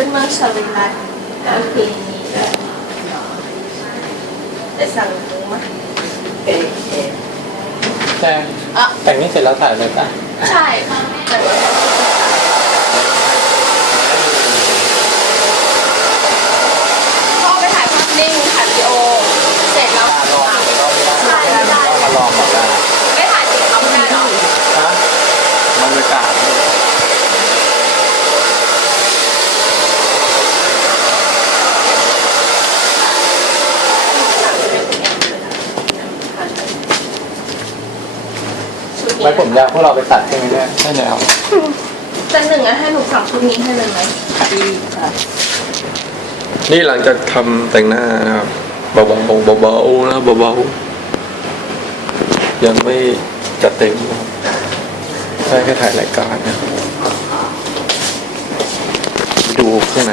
ชวินัทก็คือนี้ด้วยแต่สั่งหมูมาเอ๊ะเอ๊ะใช่อะแต่งนี่เสร็จแล้วถ่ายเลยป่ะ ใช่แต่พอไปถ่ายภาพนิ่งถ่ายวิดีโอ เสร็จแล้ว ลองไปรอบไม่ได้ ใช่ไม่ได้ ต้องมาลองก่อนได้ ไม่ถ่ายติดเขาไม่ได้หรอก ฮะบรรยากาศ ชุดนี้ ไว้ผมยาวพวกเราไปตัดใช่ไหมเนี่ยใช่แล้วจันหนึ่งอะให้หนูสั่งชุดนี้ให้เลยไหมดีค่ะนี่หลังจากทำแต่งหน้านะครับเบาๆเบาๆนะเบาๆยังไม่จัดเต็มนะครับใช่แค่ถ่ายรายการนะครับไปดูข้างใน